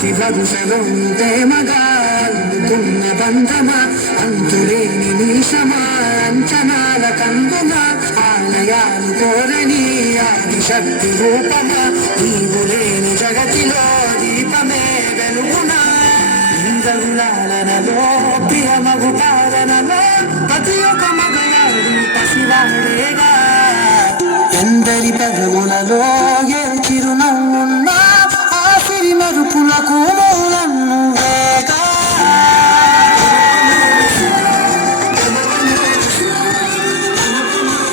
అతి వరుసలో ప్రేమగా అందుకున్న బంధమా అంతులేని నీశమా అంచనాల కందుమా ఆలయాలు కోరని ఆదిశక్తి రూపమా నీవు లేని జగతిలో దీపమే వెలుగునా ఇంద్రులాలనలో ప్రియమగు పాలనలో ప్రతి ఒక్క మగయాడు పసివాడేగా ఎందరి పదములలో